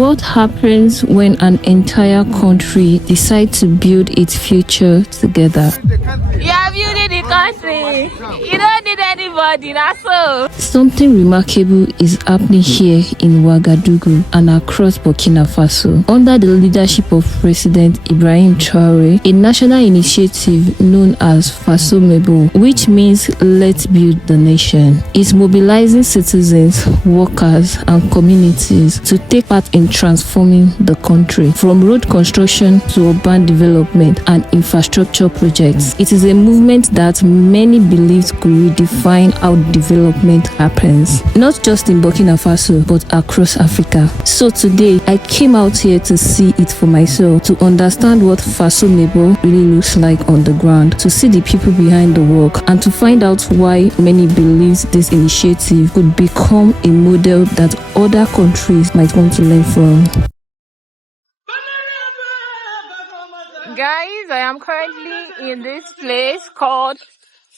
What happens when an entire country decides to build its future together? You are building the country. You don't need anybody, that's so. Something remarkable is happening here in Ouagadougou and across Burkina Faso. Under the leadership of President Ibrahim Traoré, a national initiative known as Fasum, which means Let's Build the Nation, is mobilizing citizens, workers, and communities to take part in transforming the country, from road construction to urban development and infrastructure projects. It is a movement that many believe could redefine how development happens, not just in Burkina Faso, but across Africa. So today, I came out here to see it for myself, to understand what Fasumebo really looks like on the ground, to see the people behind the work, and to find out why many believe this initiative could become a model that other countries might want to learn from. Guys, I am currently in this place called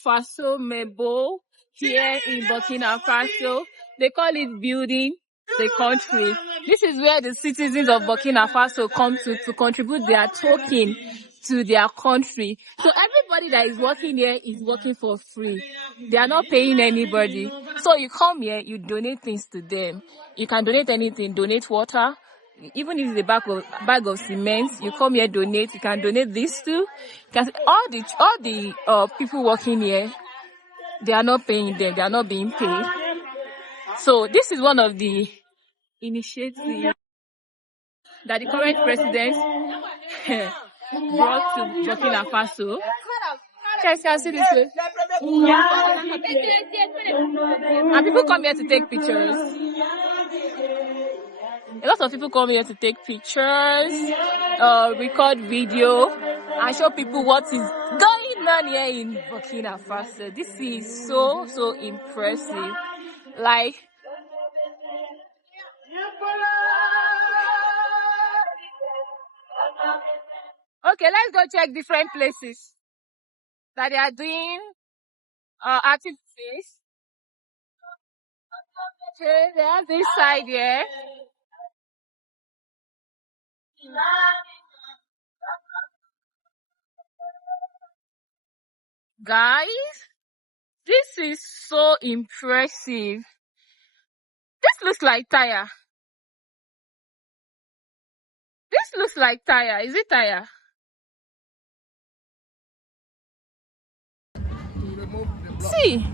Fasumebo here in Burkina Faso. They call it building the country. This is where the citizens of Burkina Faso come to contribute their token to their country. So everybody that is working here is working for free. They are not paying anybody. So you come here, you donate things to them. You can donate anything, donate water. Even if it's a bag of cement, you come here, donate. You can donate this too. Because all the people working here, they are not paying them. They are not being paid. So this is one of the initiatives that the current president brought to Burkina Faso. You guys can see this place. And people come here to take pictures. A lot of people come here to take pictures, record video, and show people what is going on here in Burkina Faso. This is so impressive. Like, okay, let's go check different places that they are doing activities. Okay, they have this side here. Guys, this is so impressive. This looks like tire. This looks like tire. Is it tire? See,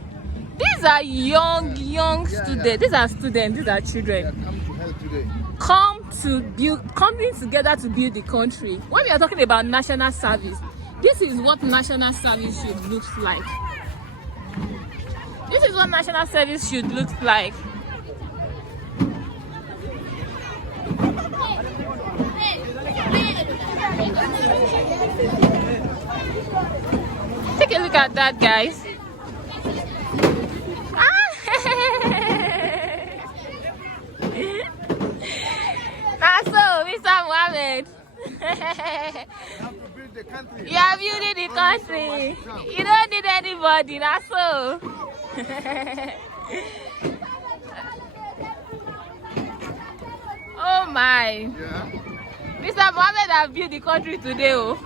these are young students. These are students. These are children. Coming together to build the country. When we are talking about national service, this is what national service should look like. This is what national service should look like. Take a look at that, guys. That's so, Mr. Mohammed. You are building the country. You don't need anybody, that's so. Oh my. Yeah. Mr. Mohammed have built the country today. Oh.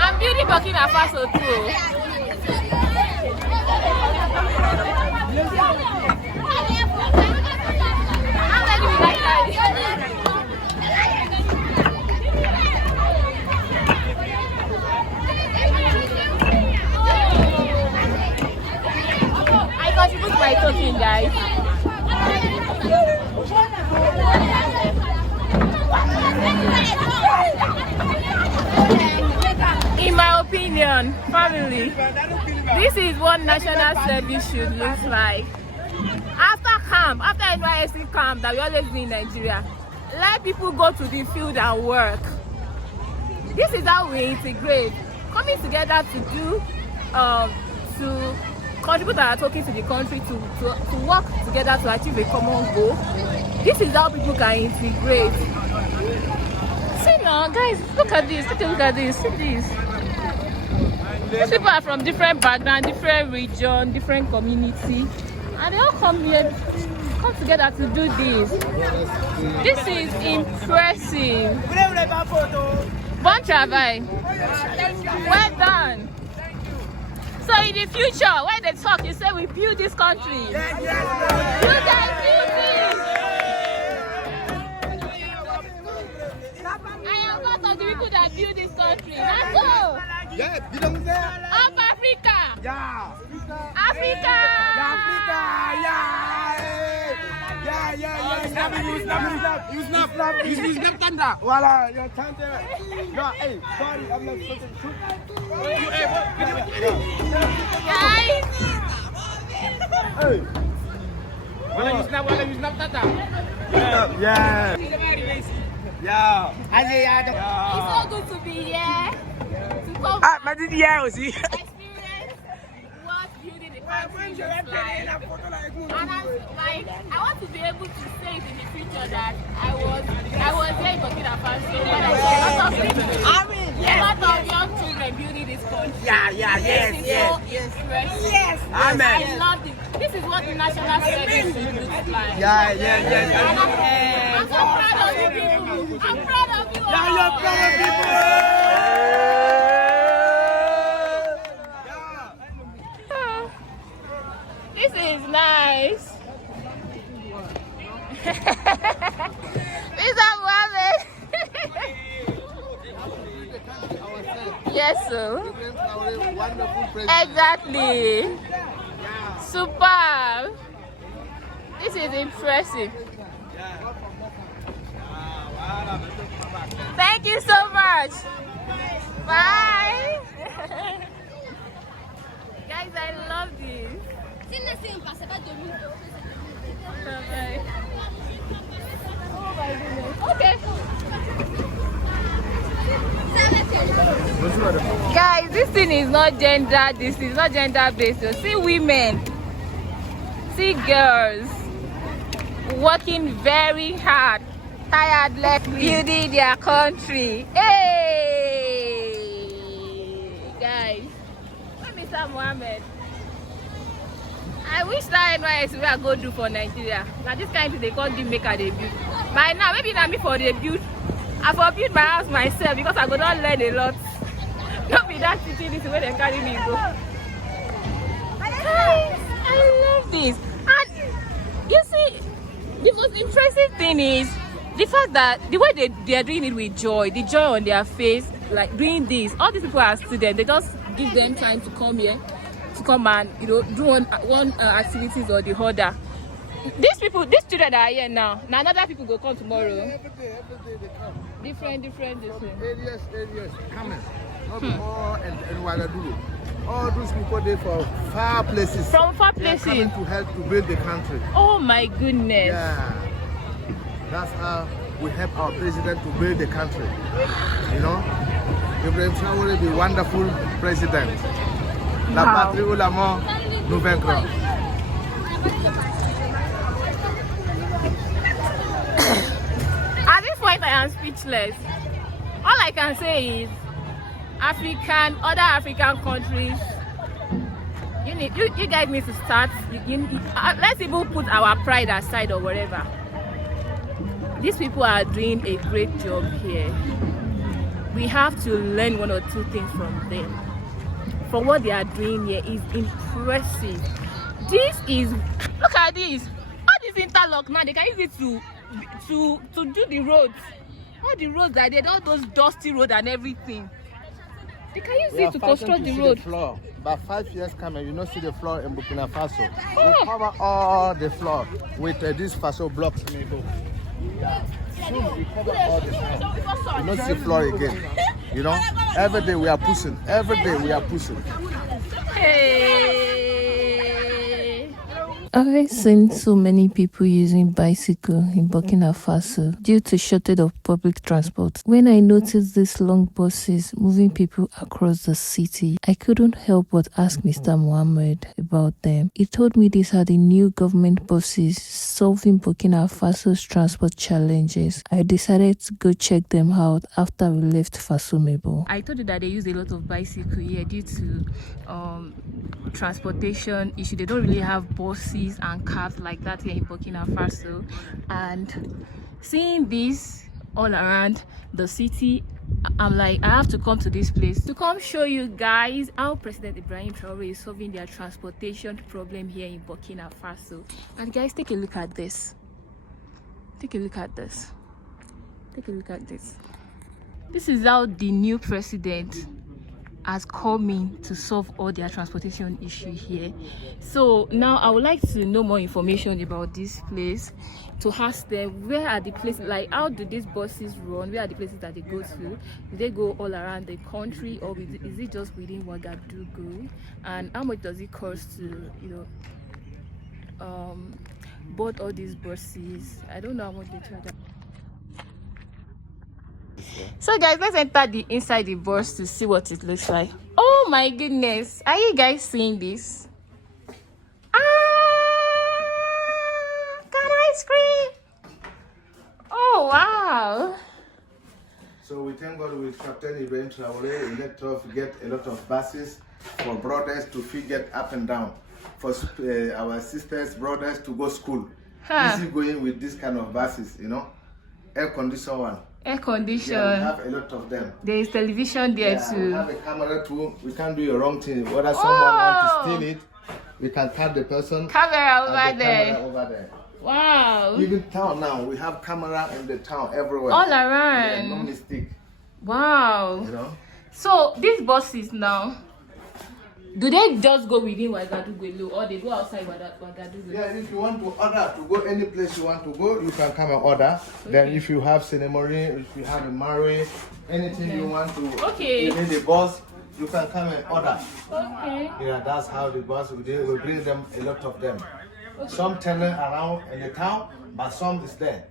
I'm building Burkina Faso too. I contribute my token, guys. In my opinion, family, this is what national service should look like. After NYSC camp that we always do in Nigeria, let people go to the field and work. This is how we integrate, coming together to do, to contribute our token to the country, to work together to achieve a common goal. This is how people can integrate. See now, guys, look at this. Take a look at this. See this. These people are from different background, different region, different community, and they all come here, come together to do this. This is impressive. Bon travail. Well done. So in the future, when they talk, you say we build this country. You guys build this. I am part of the people that build this country. Let's go. Of Africa. Yeah. Africa. You snap thunder. Voila, your tante. No, hey, sorry, I'm not supposed to shoot. Guys. Hey. Wala you snap thunder. Yeah. Yeah. It's so good to be here. To come aussi. experience what building the country looks like. And I want to be able to say it in the future that I was there in Burkina Faso when I saw a lot of people. A lot of young children building this country. Yes. Amen. I love it. This is what the national service looks like. Yeah. I'm so proud of you people. I'm proud of you all. Now you're proud of people. This is nice. Mr. Mohammed. Yes, sir. Exactly. Superb. This is impressive. Thank you so much. Bye. Guys, I love this. Bye. Oh my goodness. Okay. Guys, this thing is not gender. This is not gender based. So see women, see girls working very hard, tirelessly building their country. Hey, guys, Mr. Mohammed. I wish that NYS we are go do for Nigeria. Now this kind of thing they can't do make a debut. By now, maybe not me for debut. I for build my house myself because I go not learn a lot. Not be that teaching this way they carry me go. Guys, I love this. And you see, the most interesting thing is the fact that the way they are doing it with joy, the joy on their face, like doing this. All these people are students. They just give them time to come here, to come and do one activities or the other. These people, these children that are here now other people go come tomorrow. Every day they come. Different. Areas coming. Not all in Ouagadougou. All those people there for far places. From far They are places. coming to help to build the country. Oh my goodness. Yeah. That's how we help our president to build the country. You know? Ibrahim Traoré will be wonderful president. La patrie ou la mort nous vaincra. At this point, I am speechless. All I can say is, other African countries, you guys need to start. Let's even put our pride aside or whatever. These people are doing a great job here. We have to learn one or two things from them. For what they are doing here is impressive. Look at this. All this interlock now, they can use it to do the roads. All the roads are there, all those dusty roads and everything. They can use it to construct the road. By 5 years coming, you not see the floor in Burkina Faso. We cover all the floor with this Faso blocks. Yeah. Soon we cover all the floor. You not see floor again. You know, every day we are pushing. Hey. I've seen so many people using bicycle in Burkina Faso due to shortage of public transport. When I noticed these long buses moving people across the city, I couldn't help but ask Mr. Mohammed about them. He told me these are the new government buses solving Burkina Faso's transport challenges. I decided to go check them out after we left Fasum. I told you that they use a lot of bicycle here due to transportation issue. They don't really have buses and cars like that here in Burkina Faso, and seeing this all around the city, I'm like, I have to come to this place to come show you guys how President Ibrahim Traore is solving their transportation problem here in Burkina Faso. And guys, take a look at this. Take a look at this. Take a look at this. This is how the new president has come in to solve all their transportation issue here. So now I would like to know more information about this place, to ask them where are the places, like how do these buses run, where are the places that they go to, do they go all around the country, or is it just within Ouagadougou, and how much does it cost to, you know, board all these buses? I don't know how much they charge. So guys, let's enter inside the bus to see what it looks like. Oh my goodness, are you guys seeing this? Can I scream? Oh wow. So we thank God with Captain Ibrahim Traore, he let us get a lot of buses for brothers to get up and down, for our sisters, brothers to go school. Easy going with this kind of buses, you know, air conditioned one. Air condition. Yeah, we have a lot of them. There is television there too. We have a camera too. We can't do a wrong thing. Whether someone wants to steal it, we can cut the person. Camera over there. There. Wow. Even town now, we have camera in the town everywhere. All around. Yeah, no mistake. Wow. You know? So these buses now, do they just go within Ouagadougou or they go outside Ouagadougou? Yeah, if you want to order to go any place you want to go, you can come and order. Okay. Then if you have ceremony, if you have a marriage, anything you want to, you need a bus, you can come and order. Okay. Yeah, that's how the bus will bring them, a lot of them. Okay. Some turning around in the town, but some is there.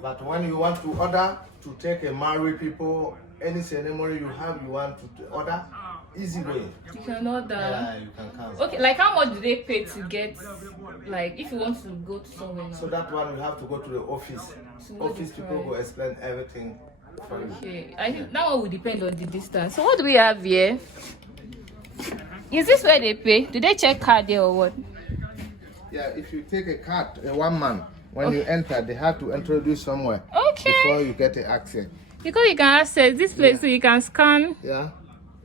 But when you want to order to take a married people, any ceremony you have, you want to order, easy way. You can order. Yeah, you can come. Okay, like how much do they pay to get, like if you want to go to somewhere now? So that one you have to go to the office. Office people will explain everything for you. Okay, I think that one will depend on the distance. So what do we have here? Is this where they pay? Do they check card there or what? Yeah, if you take a card, a one man, when you enter, they have to introduce somewhere. Okay. Before you get the access. Because you can access this place, so you can scan. Yeah.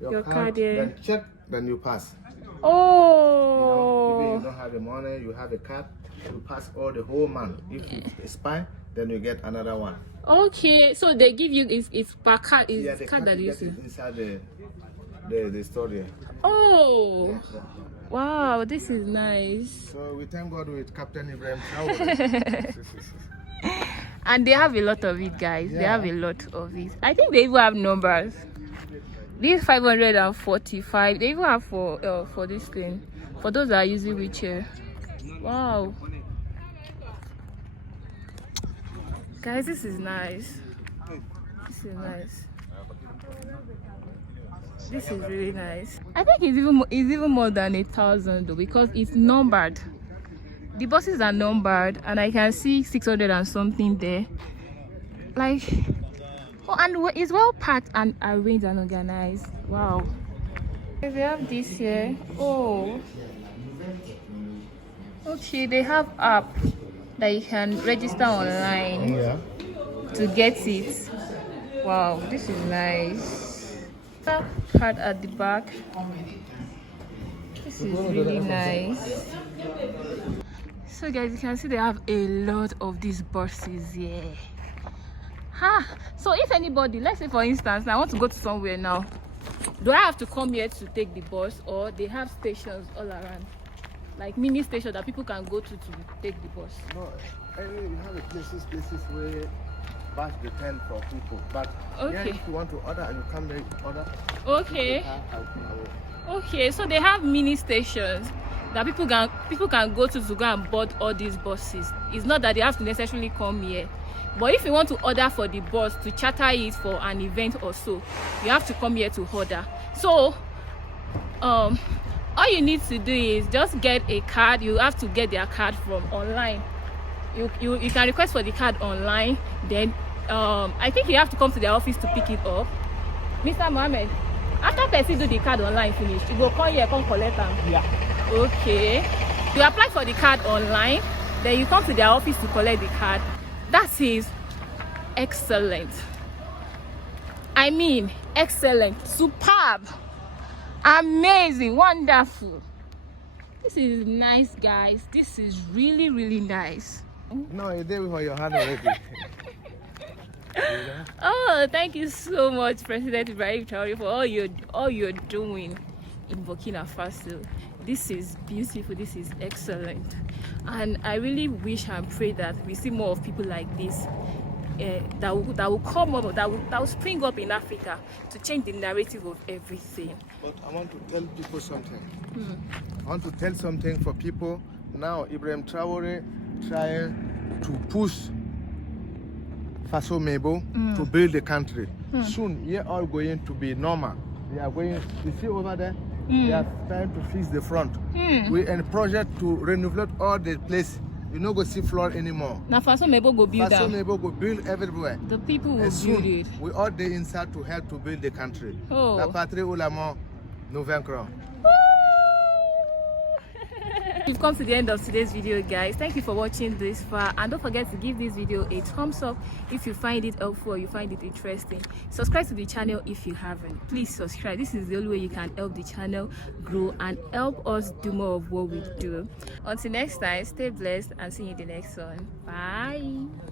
Your card here. Then check, then you pass. Oh. You know, if you don't have the money, you have a card, you pass all the whole month. If you expire, then you get another one. Okay, so they give you it's per card, the card that you use inside the store there. Oh. Yeah. Wow, this is nice. So we thank God with Captain Ibrahim Traore. And they have a lot of it, guys. They have a lot of it. I think they even have numbers. This 545. They even have for this thing, for those that are using wheelchair. Wow, guys, this is nice. This is nice. This is really nice. I think it's even more than 1,000 though, because it's numbered. The buses are numbered, and I can see 600 and something there. Like, oh, and it's well packed and arranged and organized. Wow. They have this here. Oh. Okay, they have app that you can register online to get it. Wow, this is nice. Card at the back. This is really nice. So guys, you can see they have a lot of these buses here. So if anybody, let's say for instance, I want to go to somewhere now, do I have to come here to take the bus, or they have stations all around, like mini stations that people can go to take the bus? No, you have a places where bus depend for people, but if you want to order and you come there, order. Okay. Okay, so they have mini stations. that people can go to go and board all these buses. It's not that they have to necessarily come here, but if you want to order for the bus to charter it for an event or so, you have to come here to order. So all you need to do is just get a card. You have to get their card from online. You can request for the card online. Then I think you have to come to their office to pick it up. Mr. Mohammed, after person do the card online finish, you go come here, come collect them. Yeah. Okay, you apply for the card online, then you come to their office to collect the card. That is excellent. I mean, excellent, superb, amazing, wonderful. This is nice, guys. This is really, really nice. No, it's there for your hand already. Oh, thank you so much, President Ibrahim Traore, for all you're doing in Burkina Faso. This is beautiful. This is excellent, and I really wish and pray that we see more of people like this that will come up, that will spring up in Africa to change the narrative of everything. But I want to tell people something. I want to tell something for people now. Ibrahim Traore trying to push Fasum Mebo to build the country. Soon, we are all going to be normal. They are going, you see over there, they are trying to fix the front. We in project to renovate all the place. You no go see floor anymore. Now Fasum Mebo go build Fasum Mebo go build everywhere. The people will soon, build it. We all day inside to help to build the country. Oh. La patrie ou la mort, nous vaincrons. We've come to the end of today's video, guys. Thank you for watching this far, and don't forget to give this video a thumbs up if you find it helpful or you find it interesting. Subscribe to the channel if you haven't. Please subscribe. This is the only way you can help the channel grow and help us do more of what we do. Until next time, stay blessed and see you in the next one. Bye.